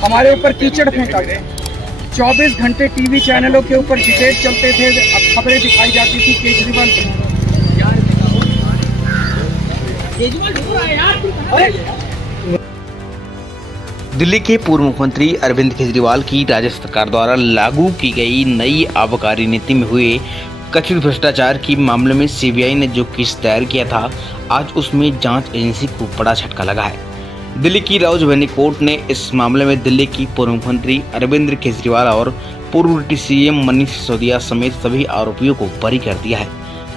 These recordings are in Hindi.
हमारे ऊपर कीचड़ फेंका गया। 24 घंटे टीवी चैनलों के ऊपर डिबेट चलते थे, खबरें दिखाई जाती थी केजरीवाल। दिल्ली के पूर्व मुख्यमंत्री अरविंद केजरीवाल की राज्य सरकार द्वारा लागू की गई नई आबकारी नीति में हुए कथित भ्रष्टाचार के मामले में सीबीआई ने जो केस दायर किया था, आज उसमें जांच एजेंसी को बड़ा झटका लगा है। दिल्ली की राउजबेनी कोर्ट ने इस मामले में दिल्ली की पूर्व मुख्यमंत्री अरविंद केजरीवाल और पूर्व डिप्टी सीएम मनीष सिसोदिया समेत सभी आरोपियों को बरी कर दिया है।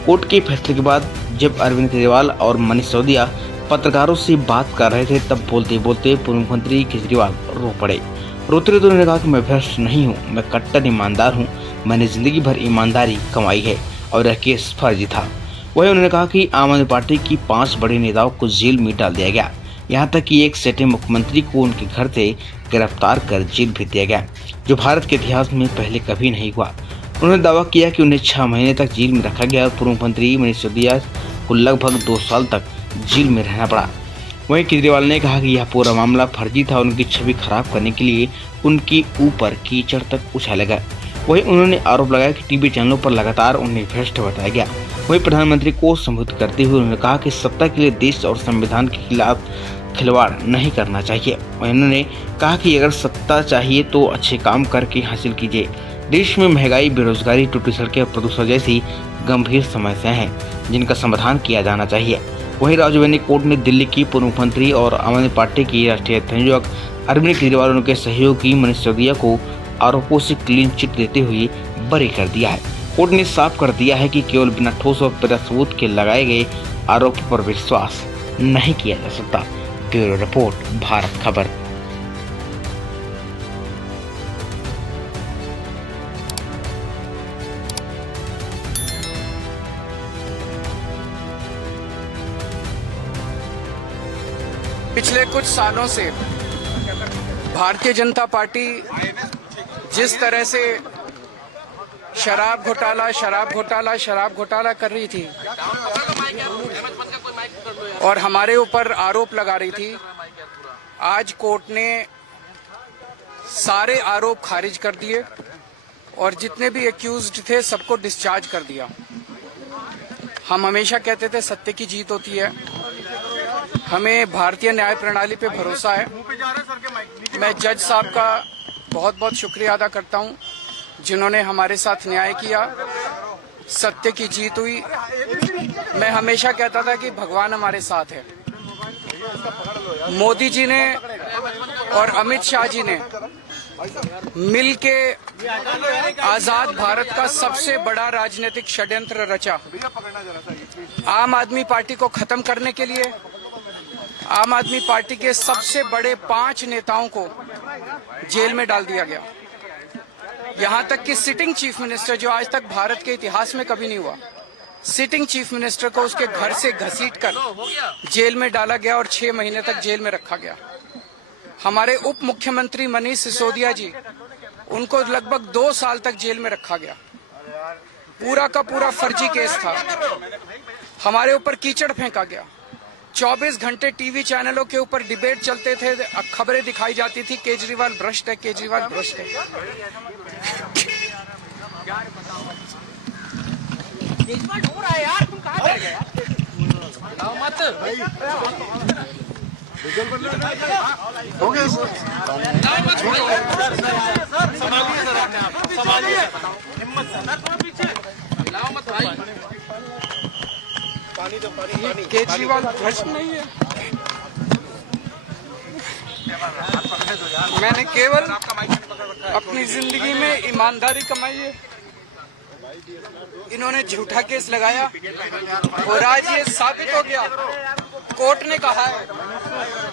कोर्ट के फैसले के बाद जब अरविंद केजरीवाल और मनीष सिसोदिया पत्रकारों से बात कर रहे थे, तब बोलते बोलते पूर्व मुख्यमंत्री केजरीवाल रो पड़े। रोते रोते उन्होंने कहा कि मैं भ्रष्ट नहीं हूँ, मैं कट्टर ईमानदार हूँ, मैंने जिंदगी भर ईमानदारी कमाई है और यह केस फर्जी था। वहीं उन्होंने कहा कि आम आदमी पार्टी की 5 बड़े नेताओं को जेल में डाल दिया गया, यहाँ तक कि एक सिटिंग मुख्यमंत्री को उनके घर से गिरफ्तार कर जेल भेज दिया गया, जो भारत के इतिहास में पहले कभी नहीं हुआ। उन्होंने दावा किया कि उन्हें 6 महीने तक जेल में रखा गया और पूर्व मंत्री मनीष सिसोदिया को लगभग 2 साल तक जेल में रहना पड़ा। वहीं केजरीवाल ने कहा कि यह पूरा मामला फर्जी था, उनकी छवि खराब करने के लिए उनके ऊपर कीचड़ तक उछाला गया। वहीं उन्होंने आरोप लगाया कि टीवी चैनलों पर लगातार उन्हें भ्रष्ट बताया गया। वहीं प्रधानमंत्री को संबोधित करते हुए उन्होंने कहा कि सत्ता के लिए देश और संविधान के खिलाफ खिलवाड़ नहीं करना चाहिए। उन्होंने कहा कि अगर सत्ता चाहिए तो अच्छे काम करके हासिल कीजिए। देश में महंगाई, बेरोजगारी, टूटी सड़कें और प्रदूषण जैसी गंभीर समस्याएं हैं, जिनका समाधान किया जाना चाहिए। वहीं राउजबेनी कोर्ट ने दिल्ली की पूर्व मुख्यमंत्री और आम आदमी पार्टी की राष्ट्रीय संयोजक अरविंद केजरीवाल और उनके सहयोगी मनीष सिसोदिया को आरोपों से क्लीन चिट देते हुए बरी कर दिया है। कोर्ट ने साफ कर दिया है कि केवल बिना ठोस और पूरा सबूत के लगाए गए आरोपों पर विश्वास नहीं किया जा सकता। ब्यूरो रिपोर्ट, भारत खबर। पिछले कुछ सालों से भारतीय जनता पार्टी जिस तरह से शराब घोटाला कर रही थी और हमारे ऊपर आरोप लगा रही थी, आज कोर्ट ने सारे आरोप खारिज कर दिए और जितने भी एक्यूज्ड थे सबको डिस्चार्ज कर दिया। हम हमेशा कहते थे सत्य की जीत होती है, हमें भारतीय न्याय प्रणाली पे भरोसा है। मैं जज साहब का बहुत बहुत शुक्रिया अदा करता हूं, जिन्होंने हमारे साथ न्याय किया, सत्य की जीत हुई। मैं हमेशा कहता था कि भगवान हमारे साथ है। मोदी जी ने और अमित शाह जी ने मिलके आजाद भारत का सबसे बड़ा राजनीतिक षड्यंत्र रचा। आम आदमी पार्टी को खत्म करने के लिए आम आदमी पार्टी के सबसे बड़े 5 नेताओं को जेल में डाल दिया गया। यहां तक कि सिटिंग चीफ मिनिस्टर, जो आज तक भारत के इतिहास में कभी नहीं हुआ, सिटिंग चीफ मिनिस्टर को उसके घर से घसीटकर जेल में डाला गया और 6 महीने तक जेल में रखा गया। हमारे उप मुख्यमंत्री मनीष सिसोदिया जी, उनको लगभग 2 साल तक जेल में रखा गया। पूरा का पूरा फर्जी केस था। हमारे ऊपर कीचड़ फेंका गया। 24 घंटे टीवी चैनलों के ऊपर डिबेट चलते थे, खबरें दिखाई जाती थी केजरीवाल भ्रष्ट है, केजरीवाल भ्रष्ट है। हो रहा है यार, तुम कहाँ चले गए यार? मत हो गया सर, संभालिए हिम्मत सर, पीछे लाओ मत भाई। केजरीवाल भ्रष्ट नहीं है। मैंने केवल अपनी जिंदगी में ईमानदारी कमाई है। इन्होंने झूठा केस लगाया और आज ये साबित हो गया। कोर्ट ने कहा है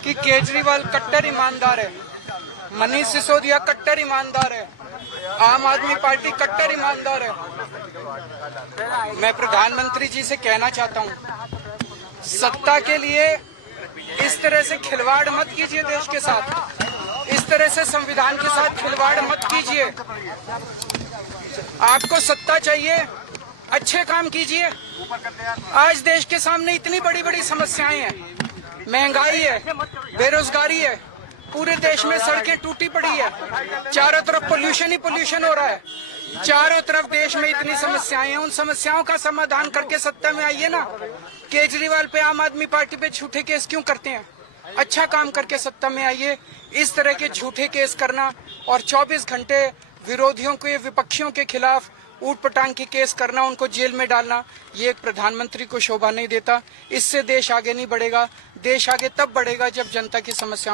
कि केजरीवाल कट्टर ईमानदार है, मनीष सिसोदिया कट्टर ईमानदार है, आम आदमी पार्टी कट्टर ईमानदार है। मैं प्रधानमंत्री जी से कहना चाहता हूं, सत्ता के लिए इस तरह से खिलवाड़ मत कीजिए देश के साथ, इस तरह से संविधान के साथ खिलवाड़ मत कीजिए। आपको सत्ता चाहिए, अच्छे काम कीजिए। आज देश के सामने इतनी बड़ी बड़ी समस्याएं हैं, महंगाई है, बेरोजगारी है, पूरे देश में सड़कें टूटी पड़ी है, चारों तरफ पोल्यूशन ही पोल्यूशन हो रहा है, चारों तरफ देश में इतनी समस्याएं हैं। उन समस्याओं का समाधान करके सत्ता में आइए ना। केजरीवाल पे, आम आदमी पार्टी पे झूठे केस क्यों करते हैं? अच्छा काम करके सत्ता में आइए। इस तरह के झूठे केस करना और 24 घंटे विरोधियों के, विपक्षियों के खिलाफ ऊट पटांग के केस करना, उनको जेल में डालना, ये एक प्रधानमंत्री को शोभा नहीं देता। इससे देश आगे नहीं बढ़ेगा। देश आगे तब बढ़ेगा जब जनता की समस्याओं